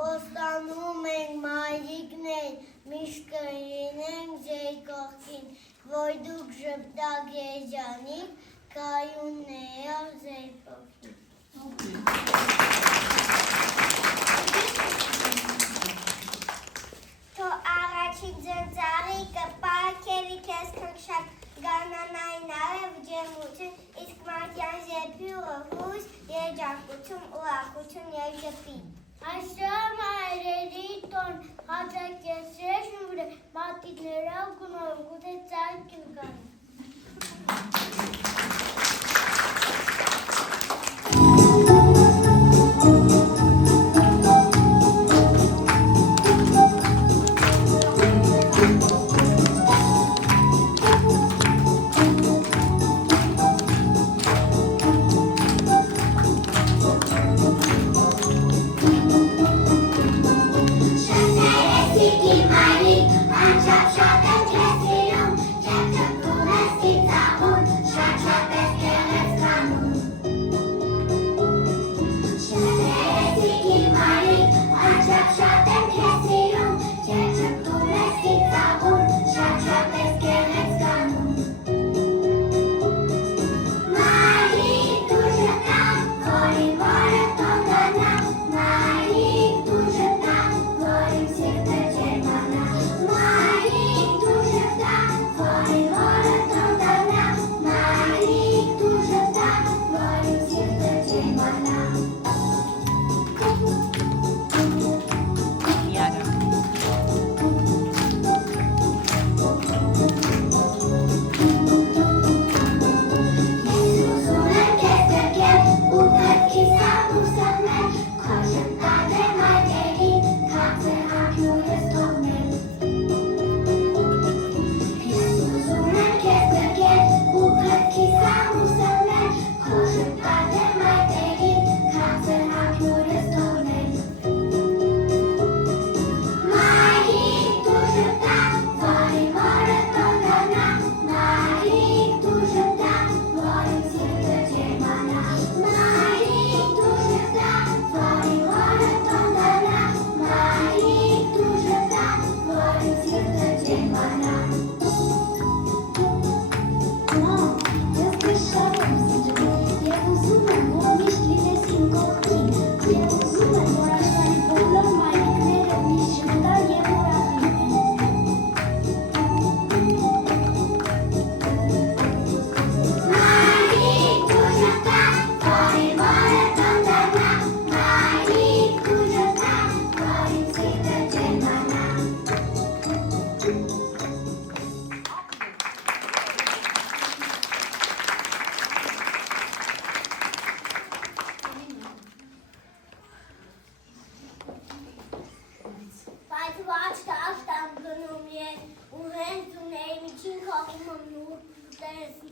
Խոստանում ենք մայրիկներ, միշտ կլինենք ձեր կողքին, որ դուք ժպտակ երջանիկ, կայուններով ձեր կողքին։ Թո առաջին ձնձառիկը պարգևի քեզ քնքշակ, գանանային արև ջերմություն, իսկ մարդյան զեփյուրը հույս, երջանկություն, ուրախություն և ժպիտ։ Այսօր մայրերի տոն հաճակ ես շնորհ մատիտներով գնով գուցե ծայր կնկան։ Shut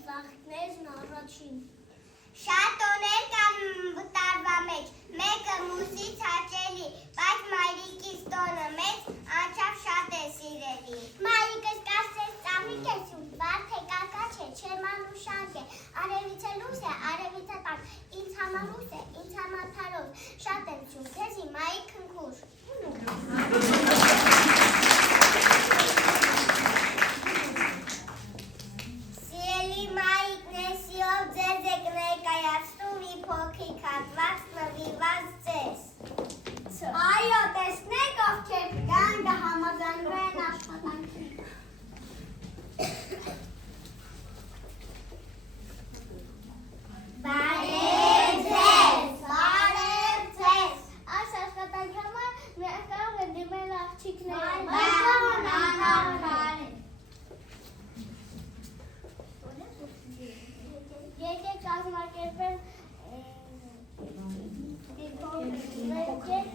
ծաղիկներն առաջին։ Շատ տոներ կան տարվա մեջ, մեկը մուսից հաճելի, բայց մայրիկիս տոնը մեծ, անչափ շատ է սիրելի։ Մայրիկս կարծես ծաղիկ է սում, վարդ է կակաչ է, չեմանուշանք է, արևից է լույս է, արևից է տակ, ինձ համար լույս է, ինձ համար թարով, շատ եմ սում, քեզի մայիկ քնքուր։ Սիրելի մայիկնեսիով ձեզ եք ներկայացնում մի փոքրիկ հատված նվիրված ձեզ։ Այո, տեսնեք ովքեր կան կհամաձայնվեն աշխատանքին։ Բարև ձեզ, բարև ձեզ։ Այս աշխատանքի համար մենք կարող ենք դիմել աղջիկները, բայց անհարմար է։ Եկեք կազմակերպել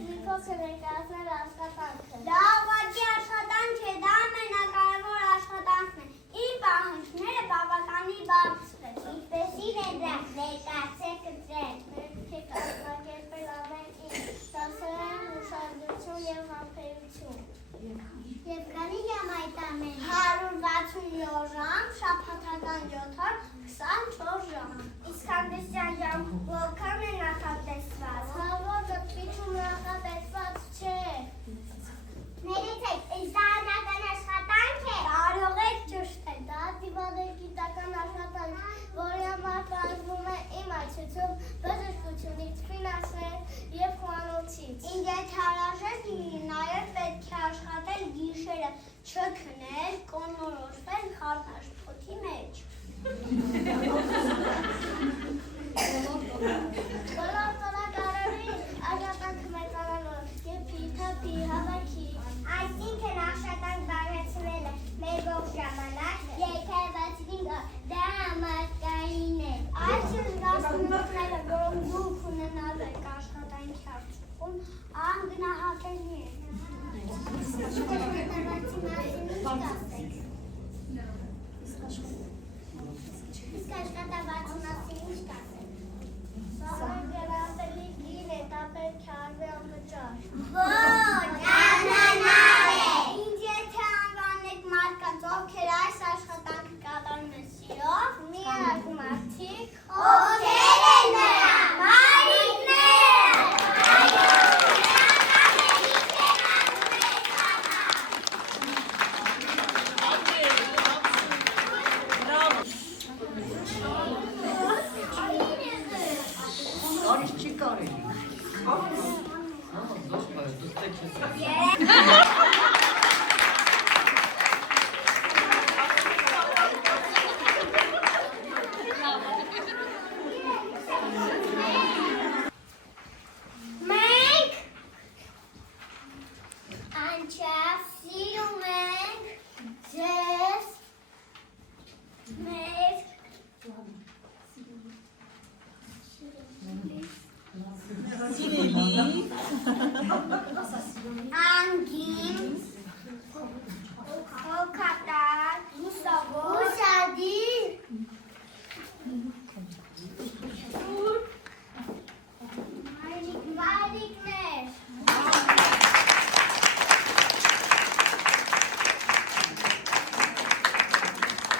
մի փոքր ներկայացնել աշխատանքը։ Դա ուղղակի աշխատանք է, դա ամենակարևոր աշխատանքն է։ Իմ պահանջները բավականին բարձր են։ Ինչպեսին է դրանք ներկայացեք ձեր։ Պետք է կազմակերպել ամեն ինչ, դասերեն, ուշադրություն և համբերություն։ Եվ քանի ժամ այդ ամեն 167 ժամ, շաբաթական 7 օր, 24 ժամ։ Իսկ հանդիսյան ժամ որքան է նախատեսված։ Հավոք դպիչում նախատեսված չէ։ Ներեցեք, այս դահանական աշխատանք է։ Կարող եք ճշտել, դա դիվանագիտական աշխատանք, որի համար պարզվում է իմ այցուցում բժշկությունից, ֆինանսներից և խոհանոցից։ Ինձ այդ հարաշեք նաև պետք է աշխատել գիշերը, չքնել, կոնորոշվել խառնաշփոթի մեջ։ Բոլոր տոնակարարի աշխատանքը մեծանալով և փիթափի հավաքի։ Այսինքն աշխատանք բարձրացնելը մեր ողջ ժամանակ երկարվածին դա համակային է։ Այս զգացմունքները, որոնք դուք ունենալու եք աշխատանքի արդյունքում, անգնահատելի են։ Իսկ աշխատավարձի մասին ինչ կասեք։ Սա գրավելի գին է, դա պետք է արվի անվճար։ Ոչ, անհնար է։ Ինձ եթե անվանեք մարդկանց, ովքեր այս աշխատանքը կատարում են սիրով, միակ մարդիկ, ովքեր են նրան, մայրիկները։ Մենք անչափ սիրում ենք ձեզ, մեր անգին, հոգատար, ուսադիր, մայրիկներ։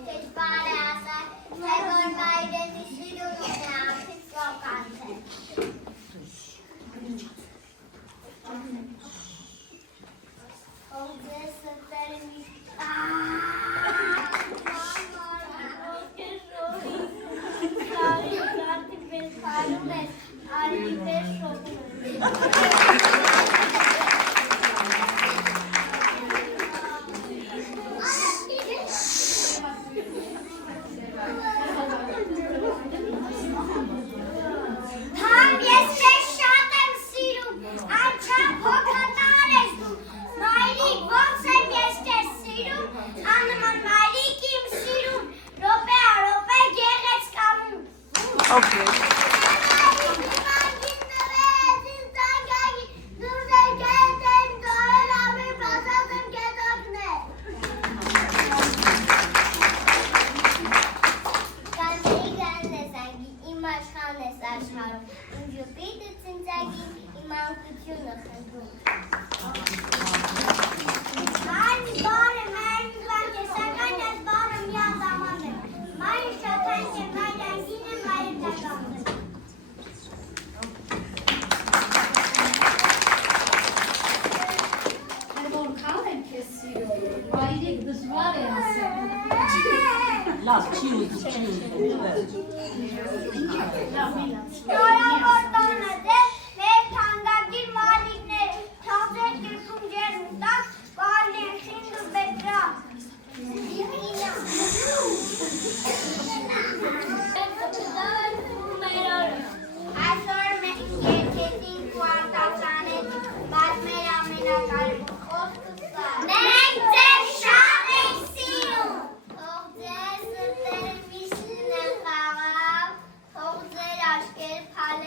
Ես բարը ասակ, թե որ մայրենի սիրուն է ապից լոկանցել։ Ուրիշ աշխարհն ես աշխարհում, իմ ժպիտը ծնծագին, իմ անկությունը խնդրում։ Այն բարը մեր բանք է, սակայն այս բարը միազաման է, մայր շաթանք է, մայր անգին է, մայր դական է։ Որքան եմ քեզ սիրում, մայրիկ դժվար է ասել։ Լավ, չի ուզում։ Շնորհավոր տանը ձեզ, մեր թանկագիր մալիկներ, թաղձեր կրկում ջերմ տակ, կարլին խինգ բետրակ։ Այսօր մենք երկեցինք ու արտասանեց, բայց մեր ամենակարևոր խոսքը սա։ Մենք ձեզ շատ ենք սիրում։ Թող ձեր սրտերը միշտ լինեն խաղաղ, թող ձեր աչքերը փալա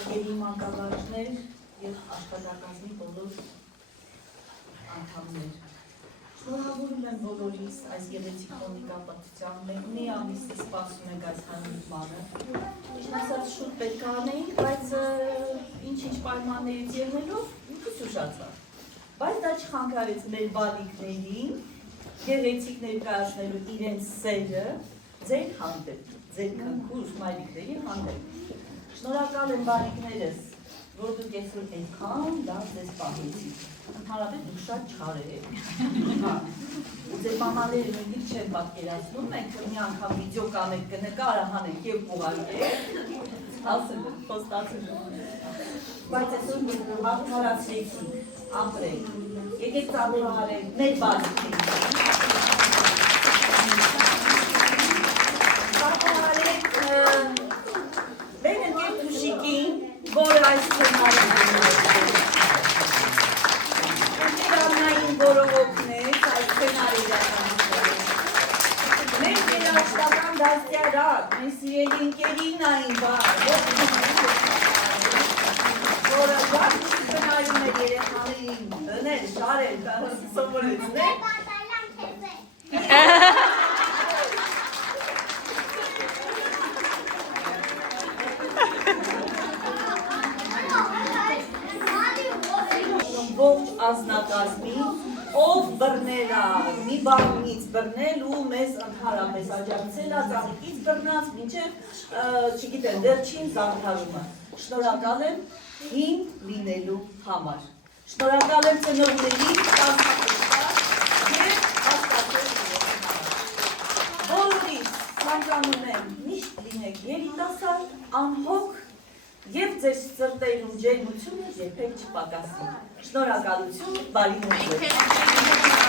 հարգելի մանկավարժներ և աշխատակազմի բոլոր անդամներ։ Շնորհավորում եմ բոլորիս այս գեղեցիկ կապակցությամբ, մենք մի ամիս սպասում ենք այս հանդիպմանը։ Ճիշտ ասած շուտ պետք է անեինք, բայց ինչ-ինչ պայմաններից ելնելով ինքս ուշացա։ Բայց դա չխանգարեց մեր բալիկներին գեղեցիկ ներկայացնելու իրենց սերը ձեր հանդեպ, ձեր քնքուշ մայրիկների հանդեպ։ Շնորհակալ եմ բալիկներս, որ դուք այսօր այդքան լավ ձեզ պահեցիք։ Ընդհանրապես դուք շատ չար եք։ Ձեր մամաները նույնիսկ չեն պատկերացնում, մենք մի անգամ վիդեո կանենք, կնկարը հանենք և կուղարկենք, ասել եմ, խոստացել եմ։ Բայց այսօր դուք արդարացրեցիք, ապրեք, եկեք ծանոթանանք մեր բալիկներին։ Ծանոթանանք մեր ընկեր Թուշիկին, որը այս սցենարը որը օգնեց այս սցենարի իրականացմանը։ Մեր երաժշտական դաստիարակ, մեր սիրելի ընկերին այն որը շատ սցենարում է երեխաներին դնել, շարել, սովորեցնել։ Ողջ ազնագազմին, ով բռնել է, մի բանից բռնել ու մեզ ընդհանրապես աջակցել է ծաղիկից բռնած մինչև, չգիտեմ, վերջին զարդարումը։ Շնորհակալ եմ հին լինելու համար։ Շնորհակալ եմ ծնողներին, կազմակերպած և հաստատել համար։ Բոլորիս ցանկանում եմ միշտ լինեք երիտասարդ, անհոգ և ձեր սրտերում ջերմությունը երբեք չպակասի։ Շնորհակալություն, բարի նոր։